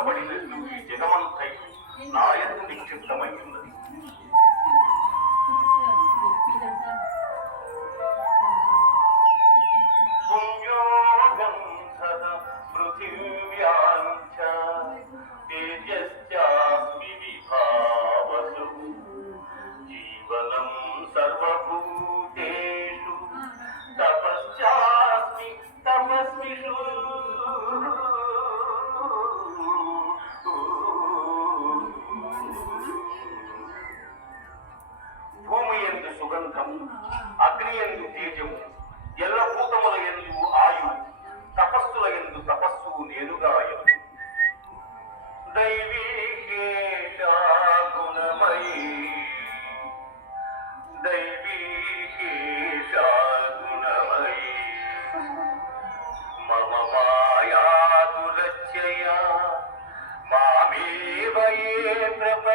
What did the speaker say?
మూతపడినట్లు ఈ జగమంతై నాయందు నిక్షిప్తమై ఉన్నది. పృథివ్యాంచ తేజశ్చాస్మి విభావసు జీవనం సర్వభూతేషు తపశ్చాస్మి తపస్విషు. భూమి యందు సుగంధము, అగ్ని యందు తేజము, ఎల్లభూతముల యందు ఆయువు, తపస్సుల యందు తపస్సు నేనుగా యందు. దైవీకేశా గుణమయీ దైవీకేశా గుణమయీ మమ మాయా దురస్యయా మామేవ ఏ